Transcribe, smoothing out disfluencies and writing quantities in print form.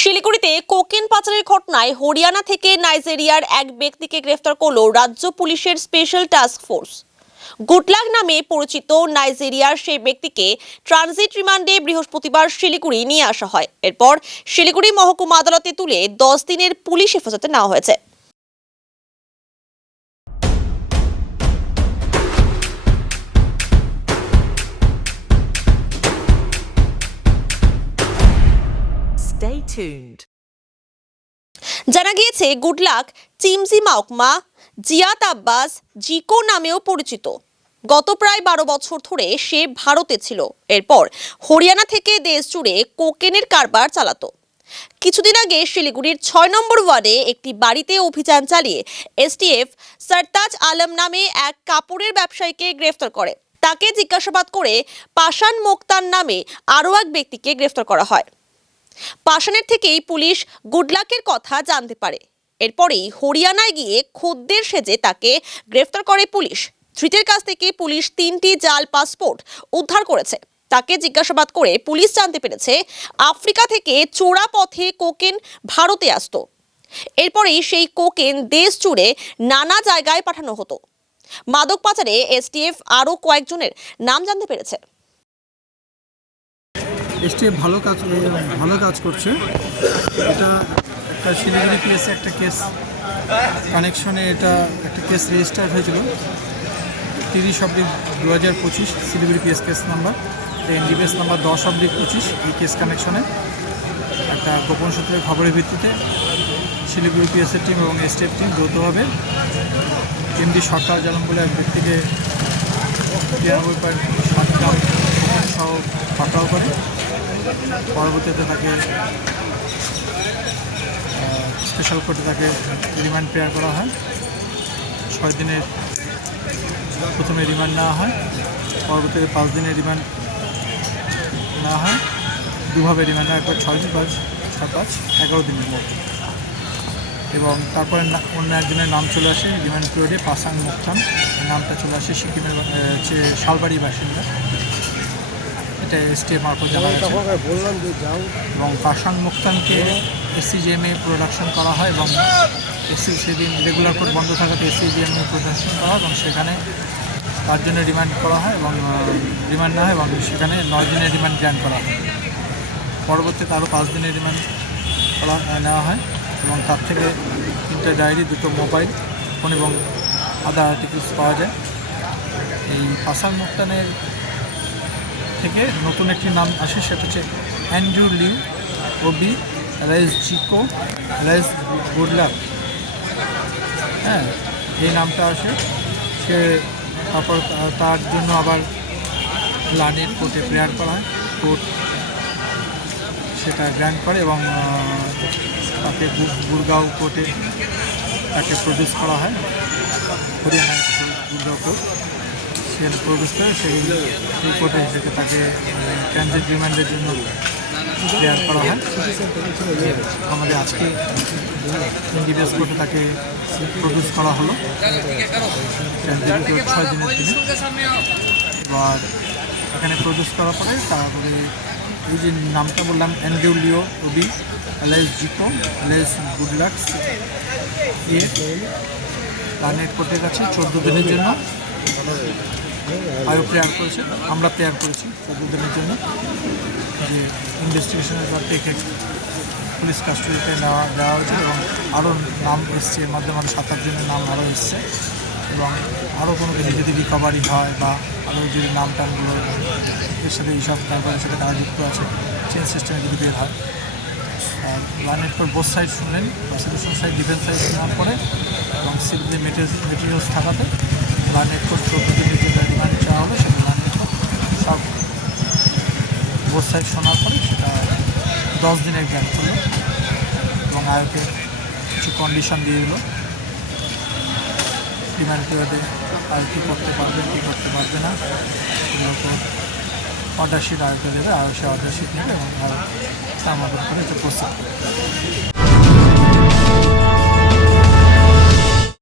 শিলিগুড়িতে কোকেন পাচারের ঘটনায় হরিয়ানা থেকে নাইজেরিয়ার এক ব্যক্তিকে গ্রেফতার করল রাজ্য পুলিশের স্পেশাল টাস্ক ফোর্স। গুডলাক নামে পরিচিত নাইজেরিয়ার সেই ব্যক্তিকে ট্রানজিট রিমান্ডে বৃহস্পতিবার শিলিগুড়ি নিয়ে আসা হয়। এরপর শিলিগুড়ি মহকুমা আদালতে তুলে 10 দিনের পুলিশ হেফাজতে নেওয়া হয়েছে। Stay tuned. জানা গিয়েছে গুডলাক চিমজি মহকুমা জিয়াত আব্বাস জিকো নামেও পরিচিত। গত প্রায় 12 বছর ধরে সে ভারতে ছিল। এরপর হরিয়ানা থেকে দেশ জুড়ে কোকেনের কারবার চালাতো। কিছুদিন আগে শিলিগুড়ির 6 নম্বর ওয়ার্ডে একটি বাড়িতে অভিযান চালিয়ে এসটিএফ সরতাজ আলম নামে এক কাপড়ের ব্যবসায়ীকে গ্রেফতার করে। তাকে জিজ্ঞাসাবাদ করে পাশান মোক্তান নামে আরও এক ব্যক্তিকে গ্রেফতার করা হয়। পাশানের থেকেই পুলিশ গুডলাকের কথা জানতে পারে। এরপরেই হরিয়ানায় গিয়ে খদ্দের সেজে তাকে গ্রেফতার করে পুলিশ। ধৃতের কাছ থেকে পুলিশ 3টি জাল পাসপোর্ট উদ্ধার করেছে। তাকে জিজ্ঞাসাবাদ করে পুলিশ জানতে পেরেছে আফ্রিকা থেকে চোরা পথে কোকেন ভারতে আসতো। এরপরেই সেই কোকেন দেশ জুড়ে নানা জায়গায় পাঠানো হতো। মাদক পাচারে এসটিএফ আরও কয়েকজনের নাম জানতে পেরেছে। এসটিএফ ভালো কাজ করছে। এটা একটা শিলিগুড়ি পিএসে একটা কেস কানেকশনে এটা একটা কেস রেজিস্টার হয়েছিল 30/2025 Siliguri PS case number NDPS number 10/25। এই কেস কানেকশনে একটা গোপন সূত্রের খবরের ভিত্তিতে শিলিগুড়ি পিএসের টিম এবং এসটিএফ টিম যৌথভাবে এমডি সরকার জালাম বলে এক ব্যক্তিকে 93.7 গ্রাম সহ পাকড়াও করে। পরবর্তীতে তাকে স্পেশাল কোর্টে তাকে রিমান্ড প্রেয়ার করা হয়। 6 দিনের প্রথমে রিমান্ড নেওয়া হয়, পরবর্তীতে 5 দিনের রিমান্ড নেওয়া হয়। দুভাবে রিমান্ড নেওয়ার পর 6 দিন 5 11 দিনের মধ্যে। এবং তারপরে অন্য একজনের নাম চলে আসে রিমান্ড পিরিয়ডে, পাশান মোক্তান। নামটা চলে আসে সিকিমের শালবাড়ির বাসিন্দা। এটা এসটিএফ মারফত জানা গেছে। এবং পাশান মোক্তানকে এসসিজিএমে প্রোডাকশন করা হয় এবং সেদিন রেগুলার কোর্ট বন্ধ থাকাতে এসসিজিএমে প্রোডাকশন করা হয় এবং সেখানে 5 দিনের রিমান্ড করা হয় এবং রিমান্ড নেওয়া হয় এবং সেখানে 9 দিনের রিমান্ড গ্র্যান্ট করা হয়। পরবর্তীতে আরও 5 দিনের রিমান্ড নেওয়া হয় এবং তার থেকে 3টে ডায়েরি, 2টো মোবাইল ফোন এবং আদার আর্টিকেলস পাওয়া যায়। এই পাশান মোক্তানের থেকে নতুন একটি নাম আসে, সেটা হচ্ছে অ্যান্ড্রু লিউ ওবি এলাইস জিকো এলাইস গুডলাক। হ্যাঁ, এই নামটা আসে। সে তারপর তার জন্য আবার লানের কোর্টে প্রেয়ার করা হয়। কোর্ট সেটা গ্র্যান্ট করে এবং তাকে গুরগাঁও কোর্টে তাকে প্রডিউস করা হয়। হরিয়ানার গুরগাঁও কোর্ট সেখানে প্রবেশ করে সেই কোর্টে হিসেবে তাকে ট্রানজিট রিমান্ডের জন্য প্রেয়ার করা হয়। আমাদের আজকে এনডিপিএস কোর্টে তাকে প্রডিউস করা হলো ট্রানজিট 6 দিনের দিনে। এবার এখানে প্রডিউস করার পরে তারপরে এই যে নামটা বললাম অ্যান্ড্রু লিও ওবি এলাইস জিকো এলাইস গুডলাক লানেট কোর্টের কাছে 14 দিনের জন্য আয়ো প্রেয়ার করেছে। আমরা প্রেয়ার করেছি 14 দিনের জন্য, যে ইনভেস্টিগেশনের পর থেকে পুলিশ কাস্টডিতে দেওয়া হয়েছে এবং আরও নাম এসছে, মাঝে মাঝে 7-8 জনের নাম আরও এসছে। এবং আরও কোনো কিছু যদি রিকভারি হয় বা আরও যদি নাম টানগুলো এর সাথে এইসব কারবারের সাথে তারা যুক্ত আছে, চেন সিস্টেমে যদি বের হয়। আর লাইনের পর বোথ সাইড শুনলেন, প্রসিকিউশন সাইড ডিফেন্স সাইড শোনার পরে এবং সিভিল মেটেরিয়ালস থাকাতে লাইনের পর 14 দিনের যে রিমান্ড চাওয়া হলো সেটা লাইনের সব বোথ সাইড শোনার পরে সেটা 10 দিনের গ্যাপ করলো এবং আয়োকে কিছু কন্ডিশন দিয়ে দিল রিমান্ড পিরিয়ডে আর কী করতে পারবে কী করতে পারবে না এগুলো অর্ডার শিট আয়োকে দেবে, আর সে অর্ডার শিট নেবে এবং তার মতো করে এটা প্রস্তুত করবে।